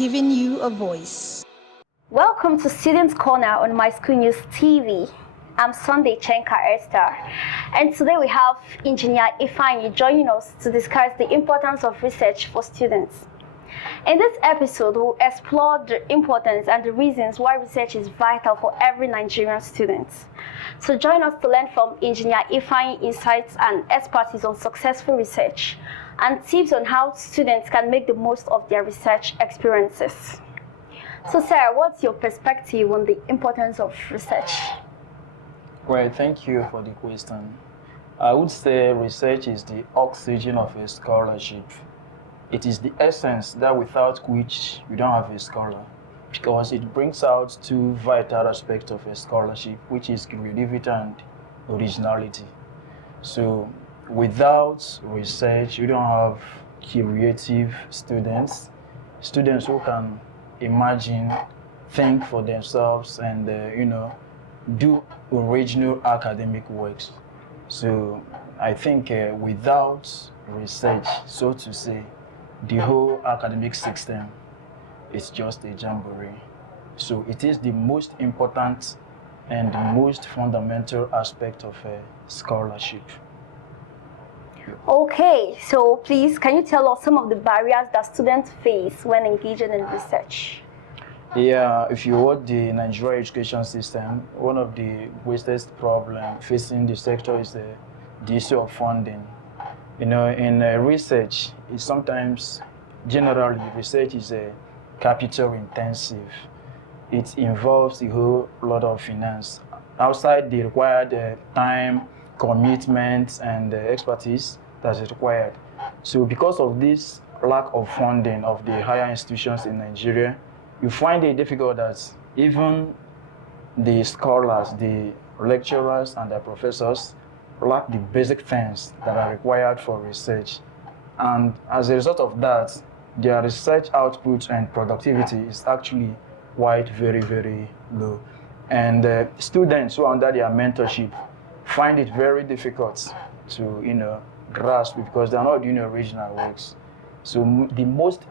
giving you a voice. Welcome to Students Corner on My School News TV. I'm Sunday Chenka Esther, and today we have Engineer Ifeanyi joining us to discuss the importance of research for students. In this episode, we'll explore the importance and the reasons why research is vital for every Nigerian student. So join us to learn from Engineer Ifeanyi insights and expertise on successful research and tips on how students can make the most of their research experiences. So Sarah, what's your perspective on the importance of research? Well, thank you for the question. I would say research is the oxygen of a scholarship. It is the essence that without which we don't have a scholar, because it brings out two vital aspects of a scholarship, which is creativity and originality. So without research, you don't have creative students who can imagine, think for themselves, and do original academic works. So I think without research, so to say, the whole academic system is just a jamboree. So it is the most important and the most fundamental aspect of a scholarship. Okay, so please, can you tell us some of the barriers that students face when engaging in research? Yeah, if you watch the Nigerian education system, one of the greatest problems facing the sector is the issue of funding. In research, it's sometimes, generally, research is capital intensive. It involves a whole lot of finance. Outside the required time, commitment, and expertise that's required. So because of this lack of funding of the higher institutions in Nigeria, you find it difficult that even the scholars, the lecturers, and the professors lack the basic things that are required for research. And as a result of that, their research output and productivity is actually quite very, very low. And students who are under their mentorship find it very difficult to grasp because they are not doing original works. So the most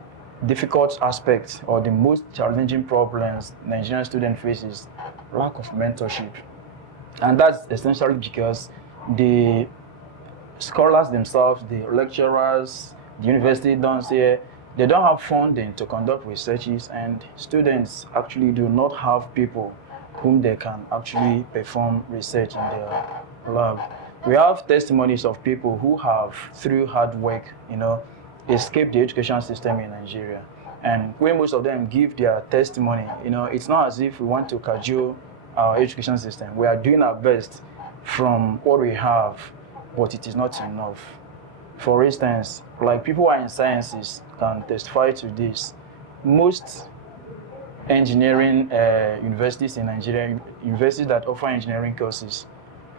difficult aspect or the most challenging problems Nigerian students face is lack of mentorship. And that's essentially because the scholars themselves, the lecturers, the university they don't have funding to conduct researches, and students actually do not have people whom they can actually perform research in their lab. We have testimonies of people who have, through hard work, escaped the education system in Nigeria. And when most of them give their testimony, it's not as if we want to cajole our education system. We are doing our best from what we have, but it is not enough. For instance, like people who are in sciences can testify to this. Most engineering universities in Nigeria, universities that offer engineering courses,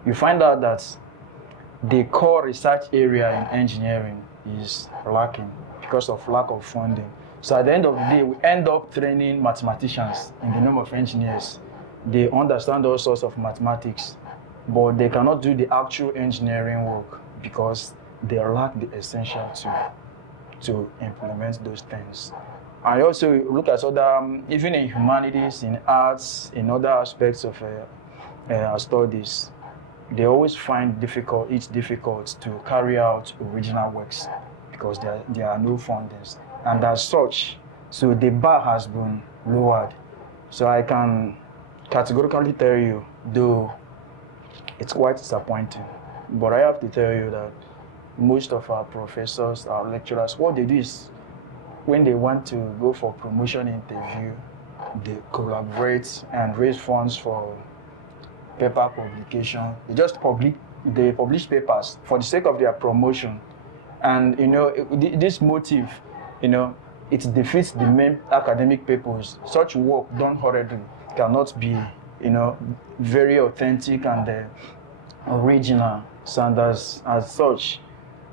you find out that the core research area in engineering is lacking because of lack of funding. So at the end of the day, we end up training mathematicians in the name of engineers. They understand all sorts of mathematics, but they cannot do the actual engineering work because they lack the essential to implement those things. I also look at other, even in humanities, in arts, in other aspects of studies, they always find it's difficult to carry out original works because there are no fundings. And as such, so the bar has been lowered. So I can categorically tell you, though it's quite disappointing, but I have to tell you that most of our professors, our lecturers, what they do is when they want to go for promotion interview, they collaborate and raise funds for paper publication. They publish papers for the sake of their promotion. And this motive, it defeats the main academic purpose. Such work done hurriedly cannot be, very authentic and original. So as such,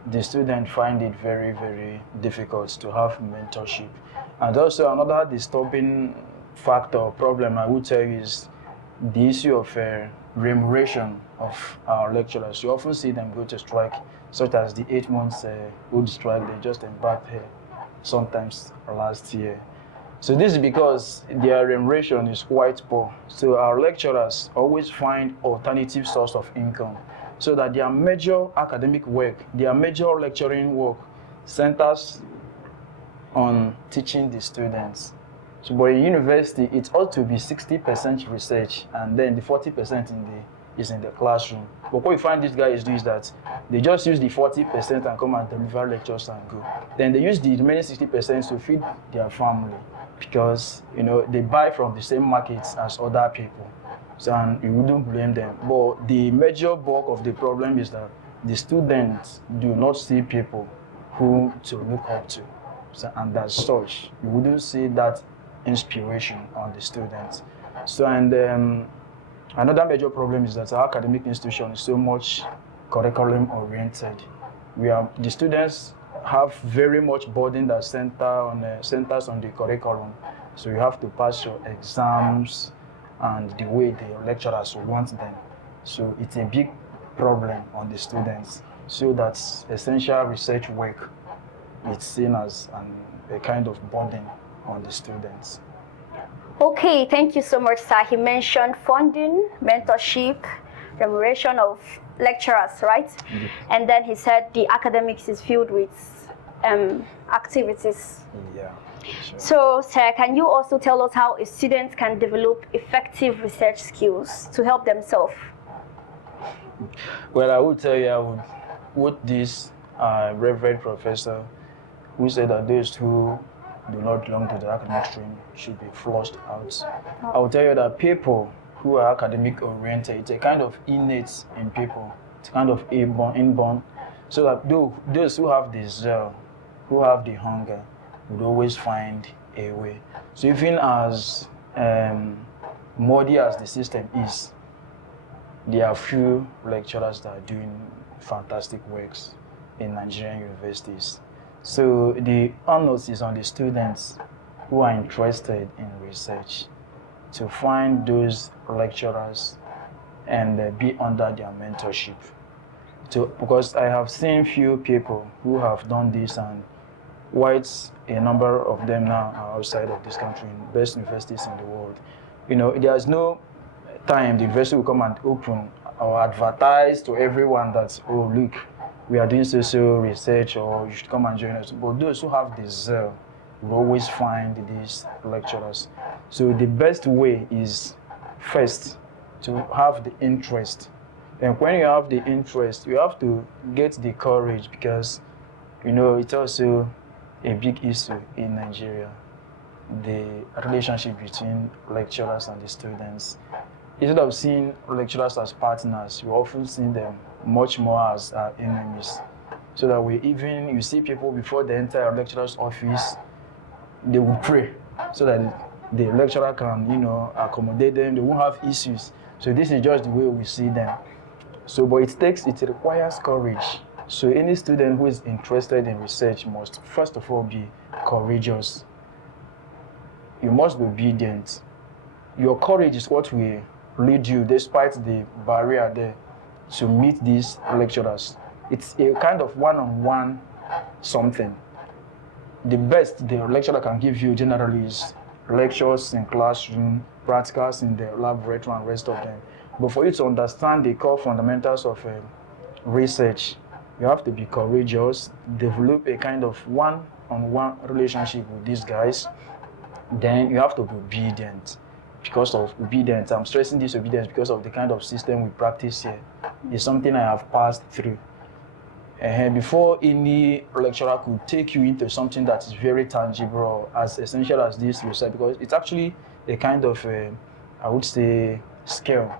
the students find it very, very difficult to have mentorship. And also another disturbing factor or problem I would tell you is the issue of remuneration of our lecturers. You often see them go to strike, such as the 8 months old strike they just embarked here, sometimes last year. So this is because their remuneration is quite poor. So our lecturers always find alternative source of income so that their major academic work, their major lecturing work centers on teaching the students. So, but in university, it ought to be 60% research and then the 40% is in the classroom. But what you find these guys do is that they just use the 40% and come and deliver lectures and go. Then they use the remaining 60% to feed their family because they buy from the same markets as other people. So and you wouldn't blame them. But the major bulk of the problem is that the students do not see people who to look up to. So, and as such, you wouldn't see that inspiration on the students. So and another major problem is that our academic institution is so much curriculum oriented. The students have very much burden that centers on the curriculum. So you have to pass your exams and the way the lecturers want them. So it's a big problem on the students. So that's essential research work. It's seen as a kind of burden on the students. Okay, thank you so much, sir. He mentioned funding, mentorship, remuneration of lecturers, right? Mm-hmm. And then he said the academics is filled with activities. Yeah. Sure. So, sir, can you also tell us how a student can develop effective research skills to help themselves? Well, I would tell you, I would quote this Reverend Professor who said that those who do not belong to the academic stream should be flushed out. I will tell you that people who are academic oriented, it's a kind of innate in people. It's kind of inborn. So that those who have the zeal, who have the hunger, would always find a way. So even as muddy as the system is, there are few lecturers that are doing fantastic works in Nigerian universities. So the onus is on the students who are interested in research to find those lecturers and be under their mentorship. Because I have seen few people who have done this, and whites, a number of them now are outside of this country in best universities in the world. There's no time the university will come and open or advertise to everyone that, oh, look, we are doing social research or you should come and join us. But those who have the zeal will always find these lecturers. So the best way is first to have the interest. And when you have the interest, you have to get the courage because, it's also a big issue in Nigeria, the relationship between lecturers and the students. Instead of seeing lecturers as partners, you often see them much more as enemies. So that you see people before they enter a lecturer's office, they would pray so that the lecturer can, accommodate them. They won't have issues. So this is just the way we see them. So, but it requires courage. So any student who is interested in research must first of all be courageous. You must be obedient. Your courage is what will lead you, despite the barrier there, to meet these lecturers. It's a kind of one-on-one something. The best the lecturer can give you generally is lectures in classroom, practicals in the laboratory and rest of them. But for you to understand the core fundamentals of research, you have to be courageous, develop a kind of one-on-one relationship with these guys. Then you have to be obedient. Because of obedience, I'm stressing this obedience because of the kind of system we practice here. It's something I have passed through. Before any lecturer could take you into something that is very tangible or as essential as this research, because it's actually a kind of, I would say, skill.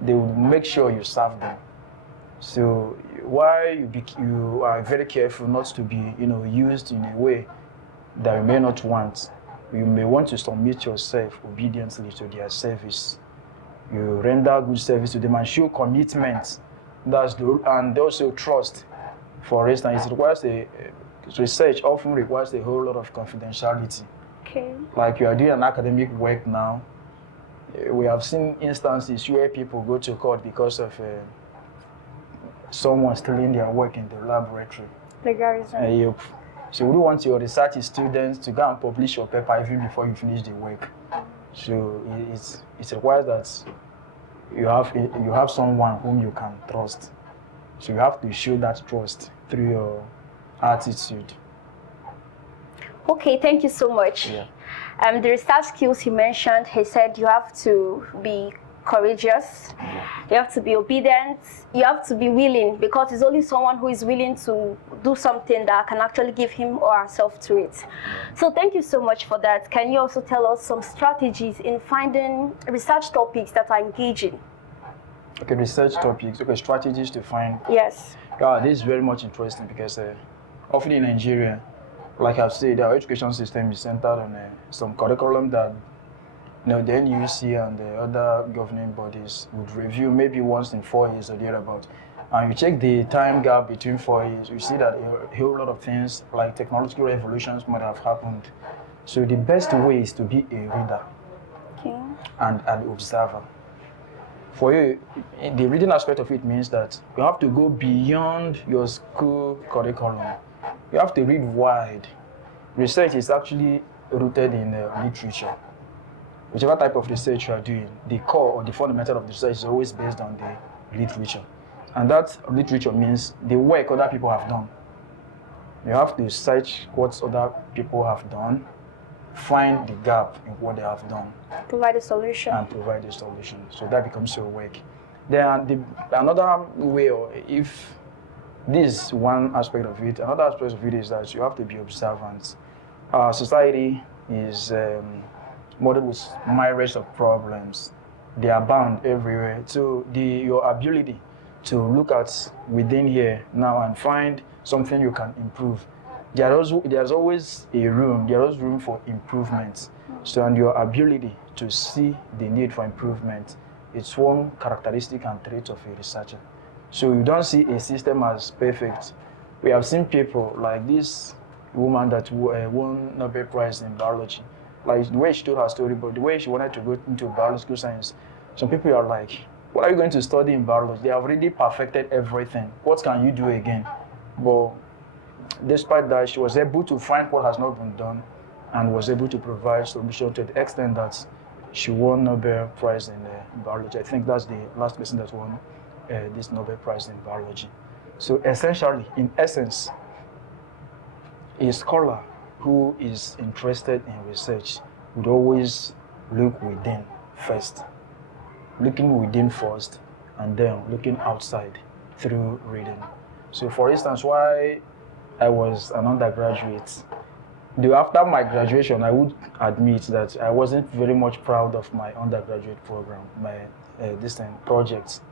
They will make sure you serve them. So why you are very careful not to be, used in a way that you may not want. You may want to submit yourself obediently to their service. You render good service to them and show commitment. And also trust. For instance, research often requires a whole lot of confidentiality. Okay. Like you are doing an academic work now. We have seen instances where people go to court because of someone stealing their work in the laboratory. Plagiarism. So you don't want your research students to go and publish your paper even before you finish the work. So it requires that you have someone whom you can trust. So you have to show that trust through your attitude. Okay, thank you so much. Yeah. The research skills he mentioned, he said you have to be courageous, you have to be obedient, you have to be willing, because it's only someone who is willing to do something that can actually give him or herself to it. So thank you so much for that. Can you also tell us some strategies in finding research topics that are engaging? Okay, research topics. Okay, strategies to find. Yes. Yeah, this is very much interesting because often in Nigeria, like I've said, our education system is centered on some curriculum that the NUC and the other governing bodies would review maybe once in 4 years or thereabout. And you check the time gap between 4 years, you see that a whole lot of things like technological revolutions might have happened. So the best way is to be a reader and an observer. For you, the reading aspect of it means that you have to go beyond your school curriculum. You have to read wide. Research is actually rooted in literature. Whichever type of research you are doing, the core or the fundamental of the research is always based on the literature. And that literature means the work other people have done. You have to search what other people have done, find the gap in what they have done. Provide a solution. And provide a solution. So that becomes your work. Then another way, or if this is one aspect of it, another aspect of it is that you have to be observant. Our society is modeled with myriad of problems. They abound everywhere. So your ability to look at within here now and find something you can improve. There's always room for improvement. So, and your ability to see the need for improvement, it's one characteristic and trait of a researcher. So you don't see a system as perfect. We have seen people like this woman that won Nobel Prize in biology. Like the way she told her story, but the way she wanted to go into biological science, some people are like, what are you going to study in biology? They have already perfected everything. What can you do again? But despite that, she was able to find what has not been done and was able to provide solution to the extent that she won Nobel Prize in biology. I think that's the last person that won this Nobel Prize in biology. So essentially, in essence, a scholar who is interested in research would always look within first. Looking within first, and then looking outside through reading. So for instance, why I was an undergraduate, after my graduation, I would admit that I wasn't very much proud of my undergraduate program, my projects.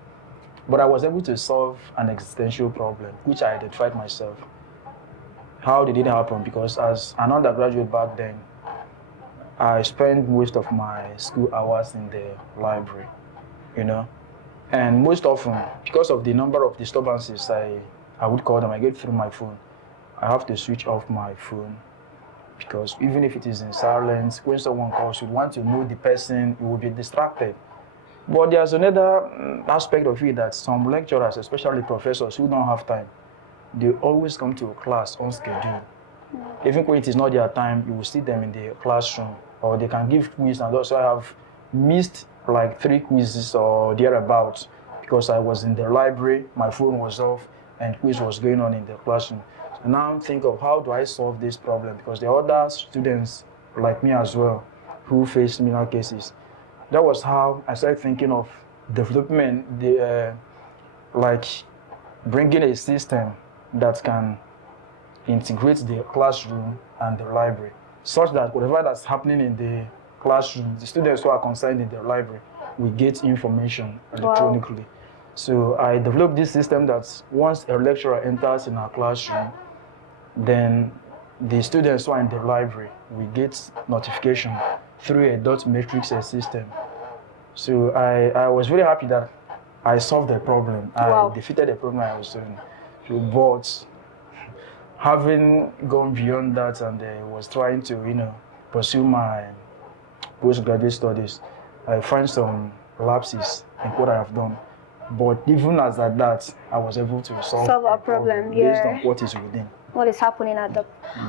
But I was able to solve an existential problem, which I identified myself. How did it happen? Because as an undergraduate back then, I spent most of my school hours in the library, and most often, because of the number of disturbances I would call them, I get through my phone. I have to switch off my phone because even if it is in silence, when someone calls, you want to know the person, you will be distracted. But there's another aspect of it that some lecturers, especially professors who don't have time, they always come to a class on schedule. Even when it is not their time, you will see them in the classroom, or they can give quiz. And also I have missed like 3 quizzes or thereabouts because I was in the library, my phone was off, and quiz was going on in the classroom. So now think of how do I solve this problem, because there are other students like me as well who face similar cases. That was how I started thinking of development, like bringing a system that can integrate the classroom and the library, such that whatever that's happening in the classroom, the students who are concerned in the library will get information electronically. Wow. So I developed this system that once a lecturer enters in our classroom, then the students who are in the library will get notification through a dot matrix system. So I was very happy that I solved the problem. Wow. I defeated the problem I was doing. So, but having gone beyond that and was trying to, pursue my postgraduate studies, I find some lapses in what I have done. But even as at that, I was able to solve a problem based on what is within. what is happening at the...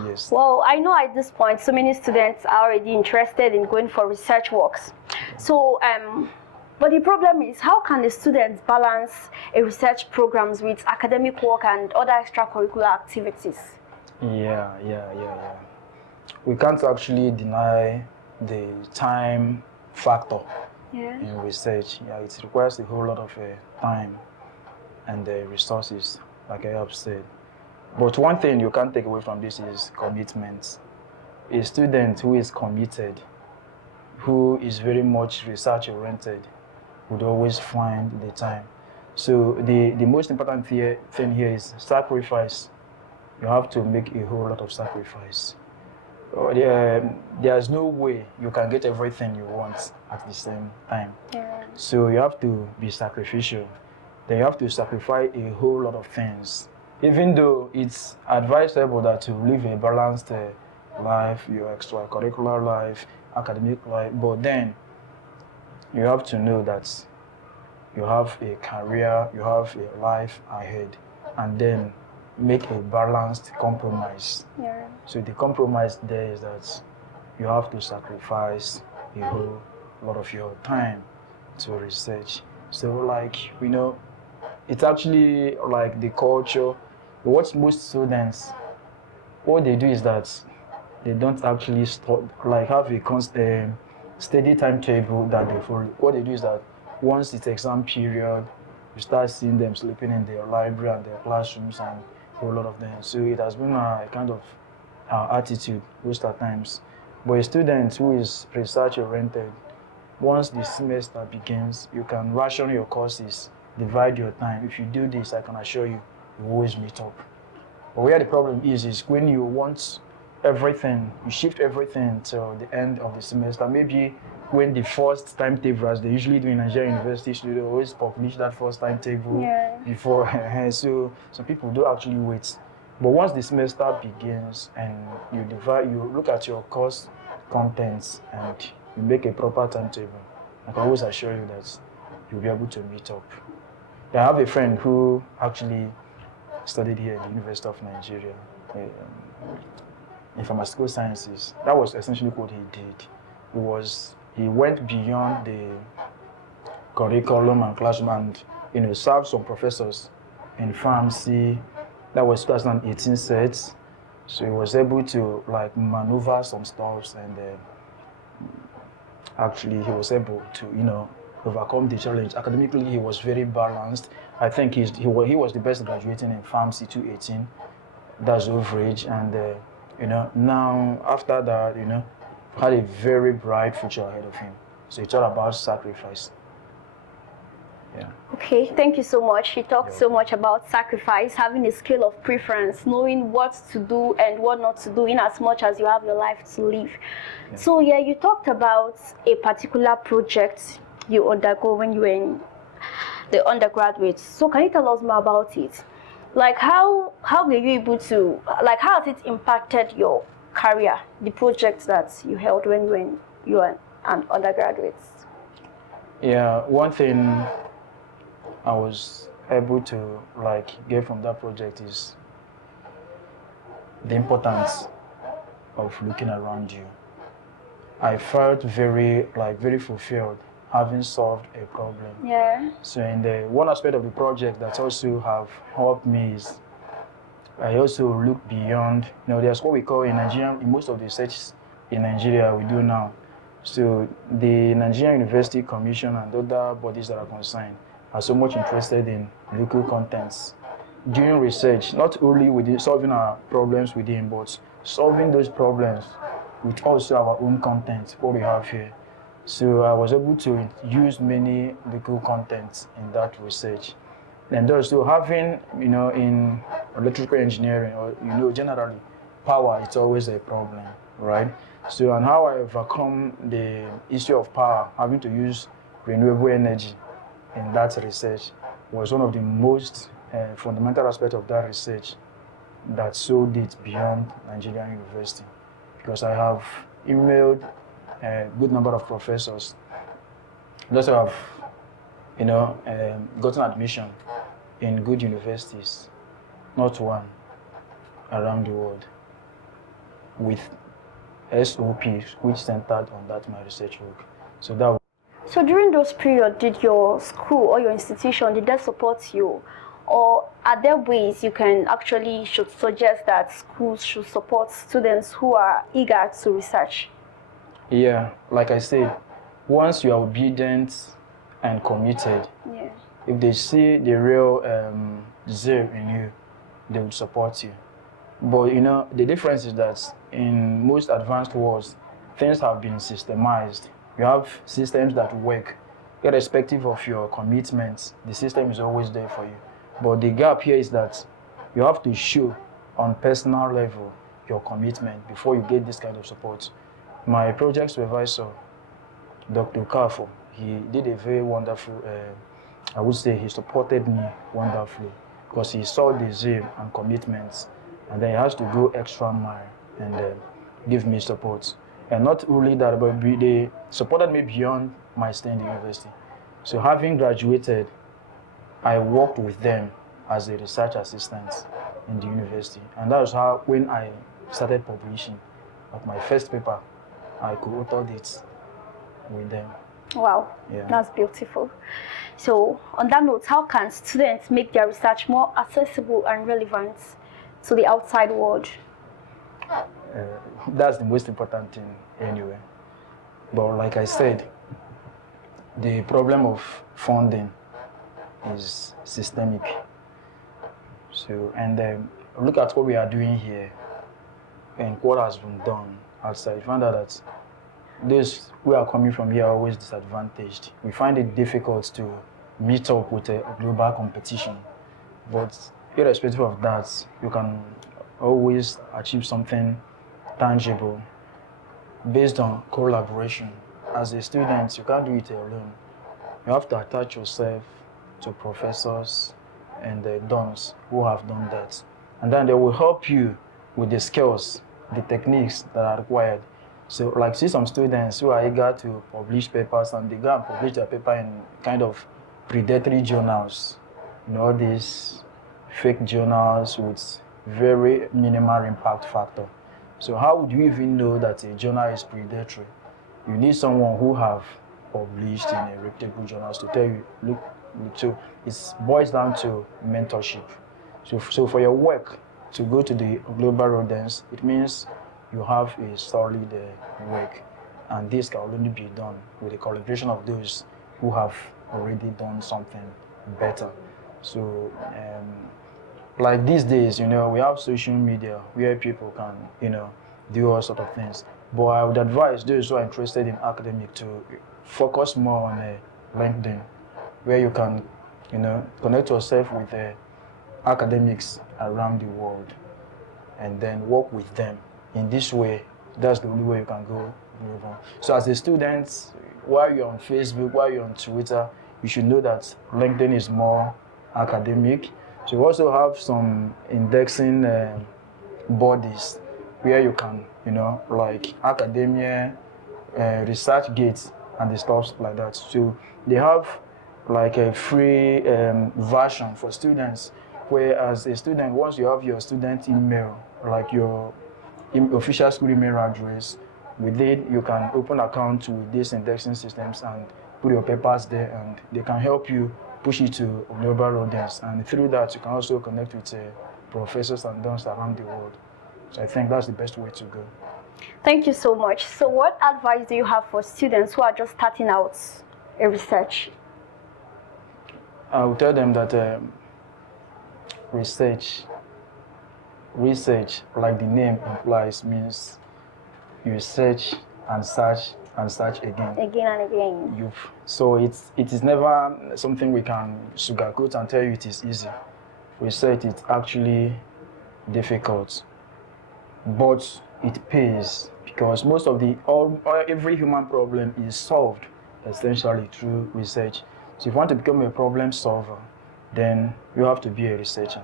Yes. Well, I know at this point so many students are already interested in going for research works. So, but the problem is, how can the students balance a research programs with academic work and other extracurricular activities? Yeah. We can't actually deny the time factor in research. Yeah, it requires a whole lot of time and resources, like I have said. But one thing you can't take away from this is commitment. A student who is committed, who is very much research oriented, would always find the time. So the most important thing here is sacrifice. You have to make a whole lot of sacrifice. There's no way you can get everything you want at the same time. Yeah. So you have to be sacrificial. Then you have to sacrifice a whole lot of things. Even though it's advisable that to live a balanced life, your extracurricular life, academic life, but then you have to know that you have a career, you have a life ahead, and then make a balanced compromise. Yeah. So the compromise there is that you have to sacrifice a whole lot of your time to research. So like, it's actually like the culture. What most students, what they do is that they don't actually stop, like have a constant, steady timetable that they follow. What they do is that once it's exam period, you start seeing them sleeping in their library and their classrooms and a whole lot of them. So it has been a kind of attitude most at times. But a student who is research oriented, once the semester begins, you can ration your courses, divide your time. If you do this, I can assure you, you always meet up. But where the problem is when you want everything, you shift everything till the end of the semester. Maybe when the first timetable, as they usually do in Nigerian universities, they always publish that first timetable before. So some people do actually wait. But once the semester begins and you look at your course contents and you make a proper timetable, I can always assure you that you'll be able to meet up. I have a friend who actually studied here at the University of Nigeria in pharmaceutical sciences. That was essentially what he did. He went beyond the curriculum and classroom and served some professors in pharmacy. That was 2018 sets. So he was able to like maneuver some stuffs and actually he was able to overcome the challenge. Academically, he was very balanced. I think he was the best graduating in pharmacy 2018. That's average, and now after that, had a very bright future ahead of him. So it's all about sacrifice. Yeah. Okay, thank you so much. You talked so much about sacrifice, having a scale of preference, knowing what to do and what not to do in as much as you have your life to live. Yeah. So you talked about a particular project you undergo when you were in the undergraduate. So can you tell us more about it? Like how were you able to, like how has it impacted your career, the projects that you held when you were an undergraduate? Yeah, one thing I was able to get from that project is the importance of looking around you. I felt very fulfilled having solved a problem. Yeah. So in the one aspect of the project that also have helped me is I also look beyond, there's what we call in Nigerian, in most of the research in Nigeria we do now. So the Nigerian University Commission and other bodies that are concerned are so much interested in local contents. Doing research, not only within solving our problems within, but solving those problems with also our own content, what we have here. So I was able to use many local contents in that research. And also having, in electrical engineering or, generally, power, it's always a problem, right? So, and how I overcome the issue of power, having to use renewable energy in that research was one of the most fundamental aspects of that research that sold it beyond Nigerian University. Because I have emailed a good number of professors. Those who have, gotten admission in good universities, not one, around the world with SOPs which centered on that my research work. So that. So during those periods, did your school or your institution, did they support you? Or are there ways you can actually should suggest that schools should support students who are eager to research? Yeah, like I said, once you are obedient and committed, Yeah. if they see the real zeal in you, they will support you. But you know, the difference is that in most advanced worlds, things have been systemized. You have systems that work, irrespective of your commitments. The system is always there for you. But the gap here is that you have to show on personal level your commitment before you get this kind of support. My project supervisor, Dr. Kafo, he did a very wonderful, I would say he supported me wonderfully because he saw the zeal and commitments, and then he has to go extra mile and give me support. And not only that, but they supported me beyond my stay in the university. So having graduated, I worked with them as a research assistant in the university. And that was how, when I started publishing of my first paper, I co-authored it with them. Wow, Yeah. That's beautiful. So on that note, how can students make their research more accessible and relevant to the outside world? That's the most important thing anyway. But like I said, the problem of funding is systemic. So, and look at what we are doing here and what has been done outside. You find out that those who are coming from here are always disadvantaged. We find it difficult to meet up with a global competition. But irrespective of that, you can always achieve something tangible based on collaboration. As a student, you can't do it alone. You have to attach yourself to professors and the dons who have done that. And then they will help you with the skills, the techniques that are required. So like see some students who are eager to publish papers and they go and publish their paper in kind of predatory journals. You know, these fake journals with very minimal impact factor. So how would you even know that a journal is predatory? You need someone who have published in a reputable journals to tell you, look, so it boils down to mentorship. So for your work to go to the global audience, it means you have a solid work, and this can only be done with the collaboration of those who have already done something better. So like these days, you know, we have social media where people can, you know, do all sort of things. But I would advise those who are interested in academic to focus more on LinkedIn, where you can, you know, connect yourself with academics around the world and then work with them. In this way, that's the only way you can go move on. So as a student, while you're on Facebook, while you're on Twitter, you should know that LinkedIn is more academic. So you also have some indexing bodies where you can, you know, like academia, research gates, and the stuff like that. So they have like a free version for students, where as a student, once you have your student email, like your official school email address, with it you can open accounts with these indexing systems and put your papers there, and they can help you push it to a global audience. And through that, you can also connect with professors and dons around the world. So I think that's the best way to go. Thank you so much. So what advice do you have for students who are just starting out in research? I will tell them that research, like the name implies, means you search and search and search again. Again and again. So it is never something we can sugarcoat and tell you it is easy. Research is actually difficult, but it pays, because most of every human problem is solved essentially through research. So if you want to become a problem solver, then you have to be a researcher.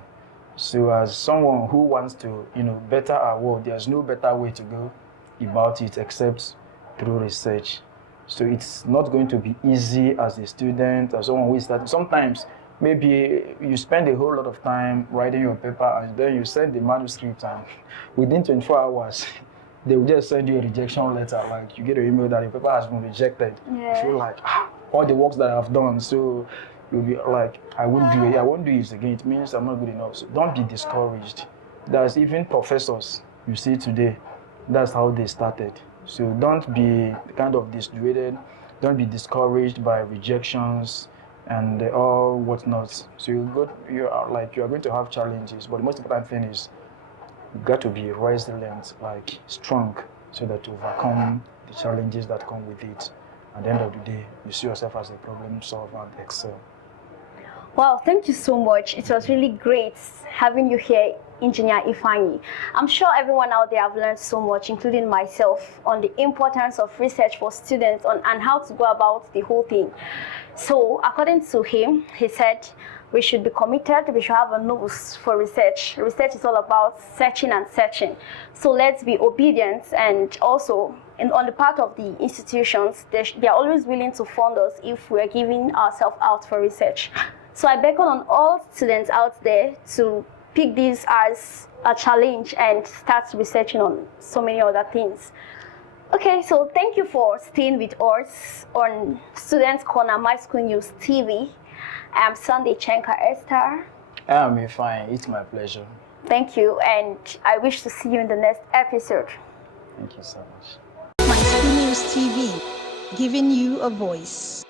So as someone who wants to, you know, better our world, there's no better way to go about it except through research. So it's not going to be easy as a student, as someone who is starting. Sometimes maybe you spend a whole lot of time writing your paper and then you send the manuscript and within 24 hours they will just send you a rejection letter. Like you get an email that your paper has been rejected. Yeah. You feel like all the works that I've done, so you'll be like, I won't do it. I won't do it again. It means I'm not good enough. So don't be discouraged. That's even professors you see today. That's how they started. So don't be kind of dissuaded. Don't be discouraged by rejections and all whatnot. So you are going to have challenges, but the most important thing is you got to be resilient, like strong, so that you overcome the challenges that come with it. At the end of the day, you see yourself as a problem solver and excel. Wow, thank you so much. It was really great having you here, Engineer Ifeanyi. I'm sure everyone out there have learned so much, including myself, on the importance of research for students and how to go about the whole thing. So, according to him, he said we should be committed, we should have a nose for research. Research is all about searching and searching. So let's be obedient, and also on the part of the institutions, they are always willing to fund us if we're giving ourselves out for research. So I beckon on all students out there to pick this as a challenge and start researching on so many other things. Okay, so thank you for staying with us on Students Corner My School News TV. I'm Sunday Chenka Esther. I'm fine. It's my pleasure. Thank you, and I wish to see you in the next episode. Thank you so much. My School News TV, giving you a voice.